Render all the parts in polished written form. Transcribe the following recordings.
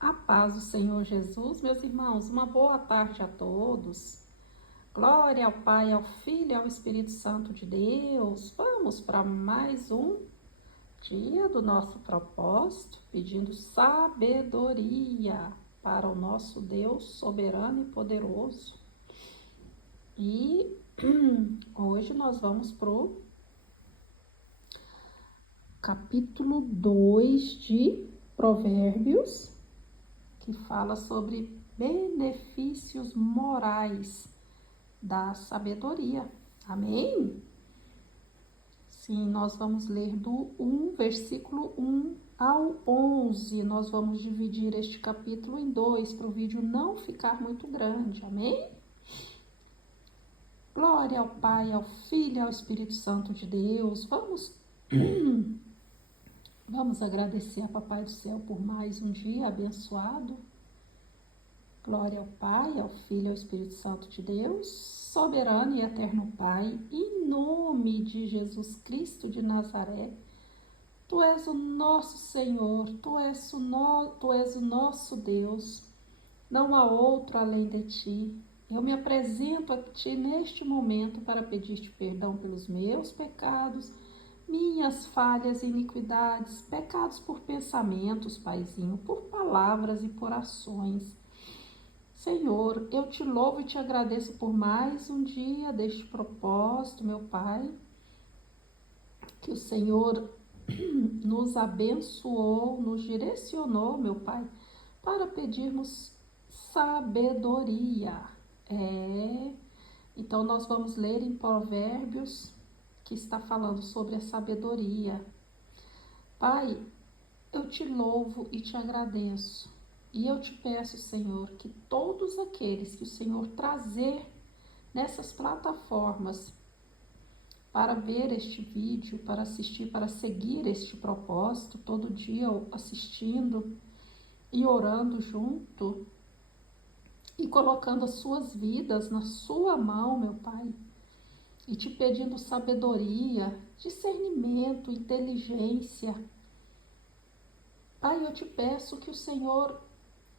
A paz do Senhor Jesus, meus irmãos, uma boa tarde a todos. Glória ao Pai, ao Filho e ao Espírito Santo de Deus. Vamos para mais um dia do nosso propósito, pedindo sabedoria para o nosso Deus soberano e poderoso. E hoje nós vamos para o capítulo 2 de Provérbios, que fala sobre benefícios morais da sabedoria. Amém? Sim, nós vamos ler do 1, versículo 1 ao 11. Nós vamos dividir este capítulo em dois, para o vídeo não ficar muito grande. Amém? Glória ao Pai, ao Filho e ao Espírito Santo de Deus. Vamos agradecer a Papai do Céu por mais um dia abençoado. Glória ao Pai, ao Filho e ao Espírito Santo de Deus, soberano e eterno Pai, em nome de Jesus Cristo de Nazaré. Tu és o nosso Senhor, Tu és o nosso Deus, não há outro além de Ti. Eu me apresento a Ti neste momento para pedir-te perdão pelos meus pecados, minhas falhas e iniquidades, pecados por pensamentos, Paizinho, por palavras e por ações. Senhor, eu te louvo e te agradeço por mais um dia deste propósito, meu Pai, que o Senhor nos abençoou, nos direcionou, meu Pai, para pedirmos sabedoria. Então nós vamos ler em Provérbios, que está falando sobre a sabedoria. Pai, eu te louvo e te agradeço. E eu te peço, Senhor, que todos aqueles que o Senhor trazer nessas plataformas para ver este vídeo, para assistir, para seguir este propósito, todo dia assistindo e orando junto e colocando as suas vidas na sua mão, meu Pai, e te pedindo sabedoria, discernimento, inteligência. Pai, eu te peço que o Senhor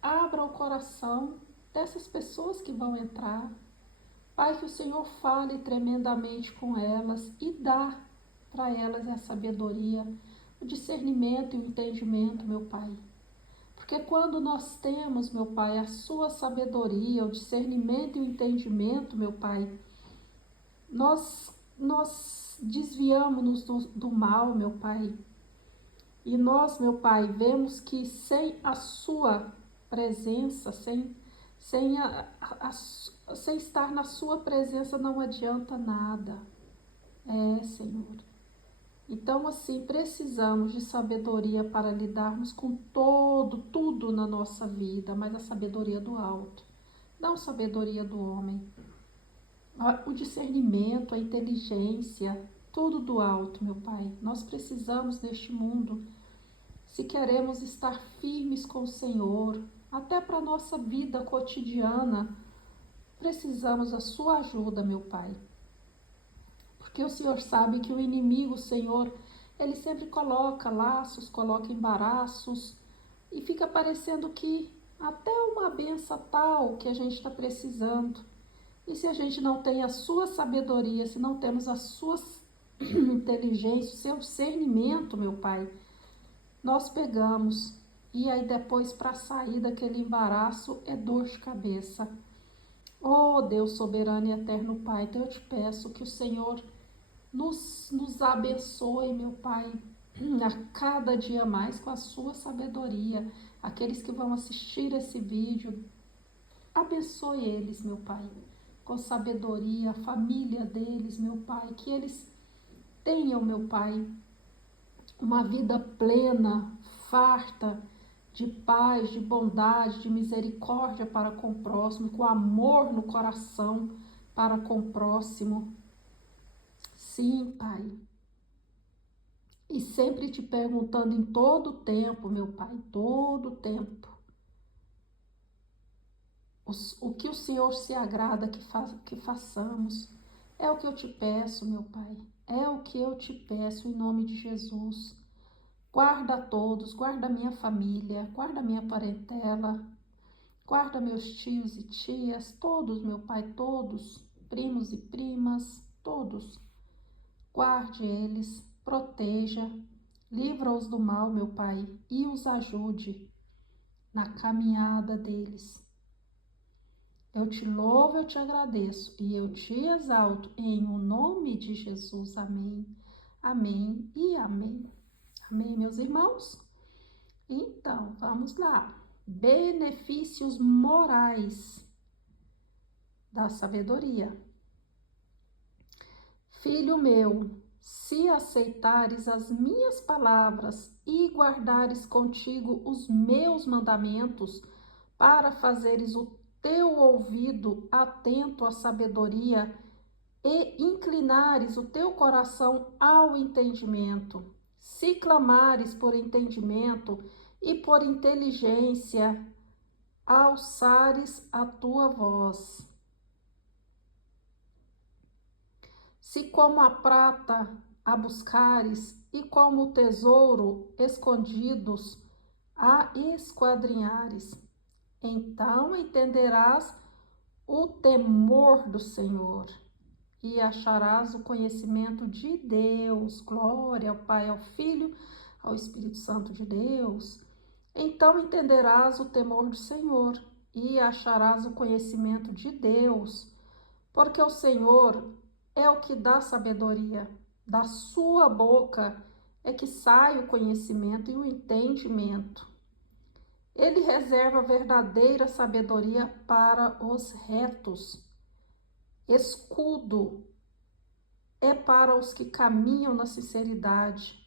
abra o coração dessas pessoas que vão entrar. Pai, que o Senhor fale tremendamente com elas e dá para elas a sabedoria, o discernimento e o entendimento, meu Pai. Porque quando nós temos, meu Pai, a sua sabedoria, o discernimento e o entendimento, meu Pai, nós desviamos-nos do mal, meu Pai. E nós, meu Pai, vemos que sem a sua presença, sem estar na sua presença não adianta nada. Senhor. Então, assim, precisamos de sabedoria para lidarmos com tudo na nossa vida, mas a sabedoria do alto, não sabedoria do homem. O discernimento, a inteligência, tudo do alto, meu Pai. Nós precisamos neste mundo, se queremos estar firmes com o Senhor, até para a nossa vida cotidiana, precisamos da sua ajuda, meu Pai. Porque o Senhor sabe que o inimigo, Senhor, ele sempre coloca laços, coloca embaraços, e fica parecendo que até uma benção tal que a gente está precisando. E se a gente não tem a sua sabedoria, se não temos a sua inteligência, o seu discernimento, meu Pai, nós pegamos, e aí depois para sair daquele embaraço é dor de cabeça. Oh Deus soberano e eterno Pai, então eu te peço que o Senhor nos abençoe, meu Pai, a cada dia mais com a sua sabedoria. Aqueles que vão assistir esse vídeo, abençoe eles, meu Pai, com sabedoria, a família deles, meu Pai, que eles tenham, meu Pai, uma vida plena, farta de paz, de bondade, de misericórdia para com o próximo, com amor no coração para com o próximo. Sim, Pai. E sempre te perguntando em todo o tempo, meu Pai, todo o tempo, o que o Senhor se agrada que façamos. É o que eu te peço, meu Pai. É o que eu te peço em nome de Jesus. Guarda a todos, guarda a minha família, guarda a minha parentela, guarda meus tios e tias, todos, meu Pai, todos, primos e primas, todos. Guarde eles, proteja, livra-os do mal, meu Pai, e os ajude na caminhada deles. Eu te louvo, eu te agradeço e eu te exalto em o nome de Jesus. Amém, amém e amém. Amém, meus irmãos? Então, vamos lá. Benefícios morais da sabedoria. Filho meu, se aceitares as minhas palavras e guardares contigo os meus mandamentos, para fazeres o teu ouvido atento à sabedoria e inclinares o teu coração ao entendimento, se clamares por entendimento e por inteligência, alçares a tua voz. Se como a prata a buscares e como o tesouro escondidos a esquadrinhares, então entenderás o temor do Senhor e acharás o conhecimento de Deus. Glória ao Pai, ao Filho, ao Espírito Santo de Deus. Então entenderás o temor do Senhor e acharás o conhecimento de Deus, porque o Senhor é o que dá sabedoria. Da sua boca é que sai o conhecimento e o entendimento. Ele reserva verdadeira sabedoria para os retos. Escudo é para os que caminham na sinceridade.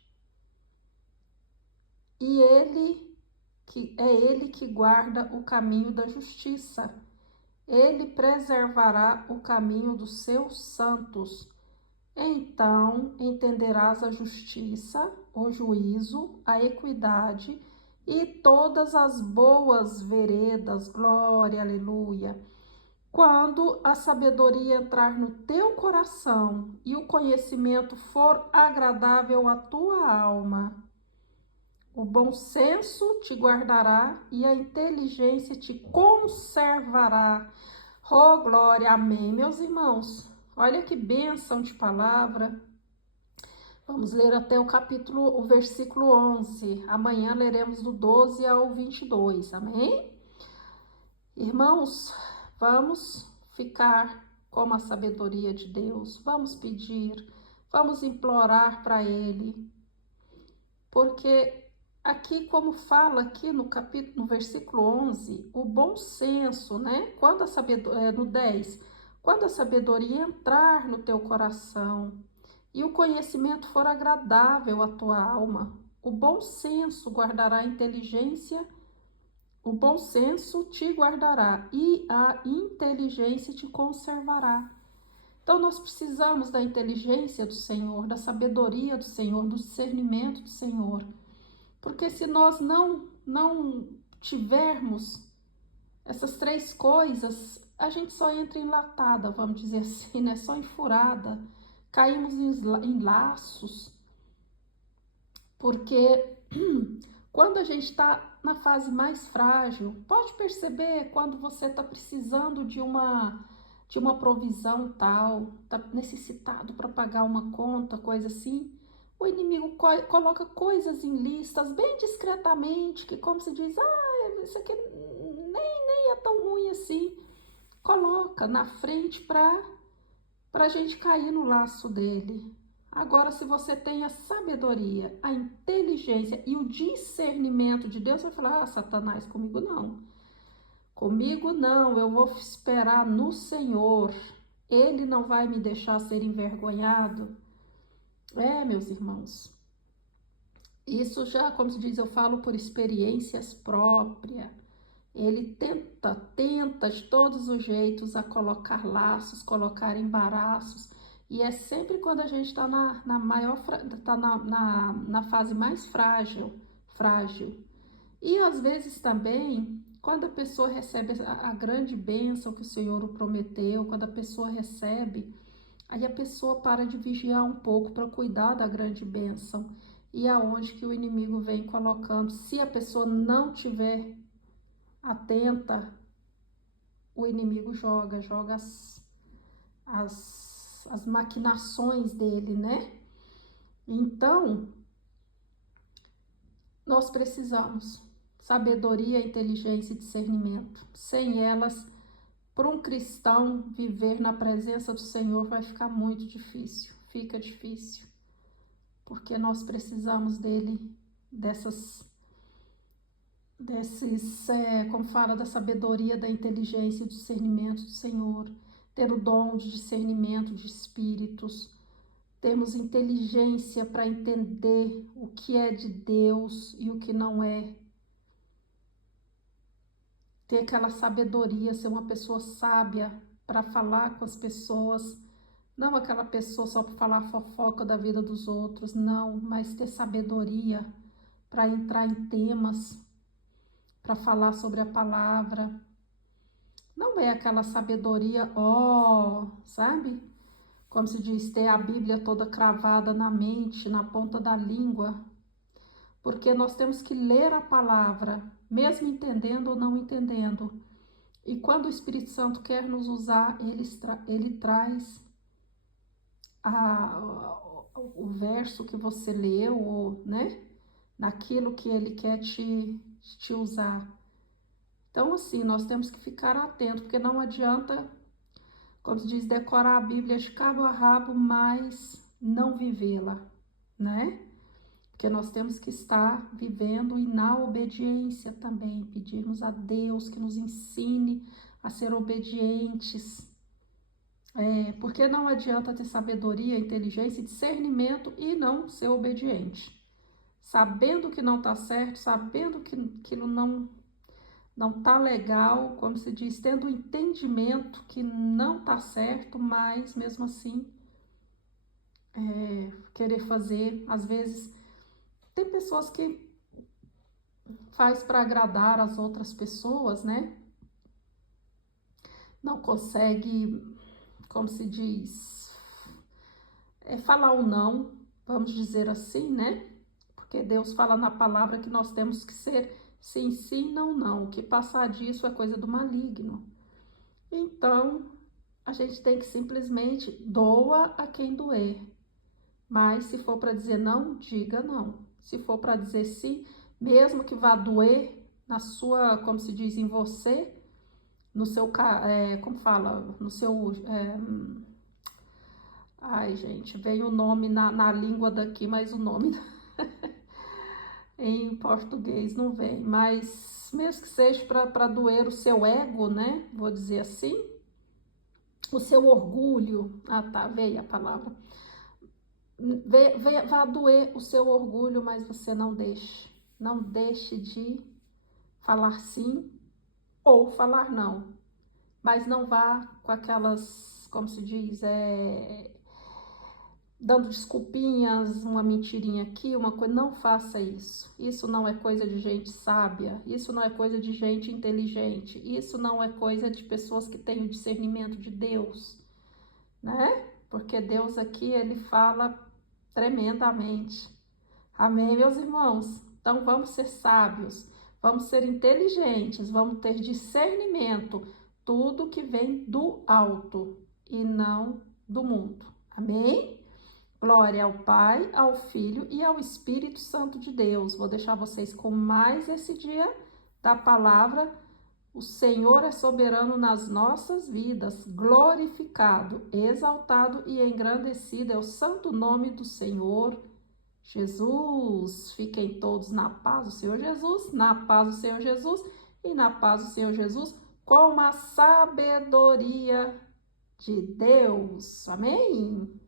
E ele que guarda o caminho da justiça. Ele preservará o caminho dos seus santos. Então entenderás a justiça, o juízo, a equidade e todas as boas veredas. Glória, aleluia. Quando a sabedoria entrar no teu coração e o conhecimento for agradável à tua alma, o bom senso te guardará e a inteligência te conservará. Oh, glória, amém. Meus irmãos, olha que bênção de palavra. Vamos ler até o versículo 11. Amanhã leremos do 12 ao 22, amém? Irmãos, vamos ficar com a sabedoria de Deus, vamos pedir, vamos implorar para Ele, porque aqui, como fala aqui no versículo 11, o bom senso, né? Quando a sabedoria, no 10, quando a sabedoria entrar no teu coração e o conhecimento for agradável à tua alma, o bom senso guardará a inteligência, o bom senso te guardará e a inteligência te conservará. Então, nós precisamos da inteligência do Senhor, da sabedoria do Senhor, do discernimento do Senhor. Porque se nós não tivermos essas três coisas, a gente só entra enlatada, vamos dizer assim, né? Só enfurada. Caímos em laços. Porque quando a gente está na fase mais frágil, pode perceber quando você está precisando de uma provisão tal, está necessitado para pagar uma conta, coisa assim, o inimigo coloca coisas em listas bem discretamente, que como se diz, isso aqui nem é tão ruim assim, coloca na frente para a gente cair no laço dele. Agora, se você tem a sabedoria, a inteligência e o discernimento de Deus, você vai falar, Satanás, comigo não. Comigo não, eu vou esperar no Senhor. Ele não vai me deixar ser envergonhado. Meus irmãos, isso já, como se diz, eu falo por experiências próprias. Ele tenta de todos os jeitos a colocar laços, colocar embaraços. E é sempre quando a gente está na fase mais frágil. E às vezes também, quando a pessoa recebe a grande bênção que o Senhor o prometeu, quando a pessoa recebe, aí a pessoa para de vigiar um pouco para cuidar da grande bênção. e aonde que o inimigo vem colocando. Se a pessoa não tiver atenta, o inimigo joga as maquinações dele, né? Então, nós precisamos sabedoria, inteligência e discernimento. Sem elas, para um cristão viver na presença do Senhor vai ficar muito difícil, fica difícil, porque nós precisamos dele, como fala, da sabedoria, da inteligência e do discernimento do Senhor, ter o dom de discernimento de espíritos, termos inteligência para entender o que é de Deus e o que não é, ter aquela sabedoria, ser uma pessoa sábia para falar com as pessoas, não aquela pessoa só para falar fofoca da vida dos outros, não, mas ter sabedoria para entrar em temas, para falar sobre a palavra. Não é aquela sabedoria, sabe? Como se diz, ter a Bíblia toda cravada na mente, na ponta da língua, porque nós temos que ler a palavra, mesmo entendendo ou não entendendo. E quando o Espírito Santo quer nos usar, ele traz o verso que você leu, né? Naquilo que ele quer te usar. Então, assim, nós temos que ficar atentos, porque não adianta, como se diz, decorar a Bíblia de cabo a rabo, mas não vivê-la, né? Porque nós temos que estar vivendo e na obediência também, pedirmos a Deus que nos ensine a ser obedientes. Porque não adianta ter sabedoria, inteligência e discernimento e não ser obediente. Sabendo que não está certo, sabendo que aquilo não tá legal, como se diz, tendo o entendimento que não está certo, mas mesmo assim querer fazer. Às vezes tem pessoas que faz para agradar as outras pessoas, né? Não consegue, como se diz, falar o não, vamos dizer assim, né? Porque Deus fala na palavra que nós temos que ser sim, sim, não, não. O que passar disso é coisa do maligno. Então, a gente tem que simplesmente doa a quem doer. Mas se for para dizer não, diga não. Se for para dizer sim, mesmo que vá doer na sua, como se diz, em você, no seu, como fala, no seu, ai gente, veio o nome na língua daqui, mas o nome em português não vem, mas mesmo que seja para doer o seu ego, né, vou dizer assim, o seu orgulho, veio a palavra, vá doer o seu orgulho, mas você não deixe de falar sim ou falar não, mas não vá com aquelas, como se diz, dando desculpinhas, uma mentirinha aqui, uma coisa. Não faça isso. Isso não é coisa de gente sábia, isso não é coisa de gente inteligente, isso não é coisa de pessoas que têm o discernimento de Deus, né? Porque Deus aqui, ele fala tremendamente. Amém, meus irmãos? Então vamos ser sábios, vamos ser inteligentes, vamos ter discernimento, tudo que vem do alto e não do mundo. Amém? Glória ao Pai, ao Filho e ao Espírito Santo de Deus. Vou deixar vocês com mais esse dia da palavra. O Senhor é soberano nas nossas vidas, glorificado, exaltado e engrandecido é o santo nome do Senhor Jesus. Fiquem todos na paz do Senhor Jesus, na paz do Senhor Jesus e na paz do Senhor Jesus, com a sabedoria de Deus. Amém?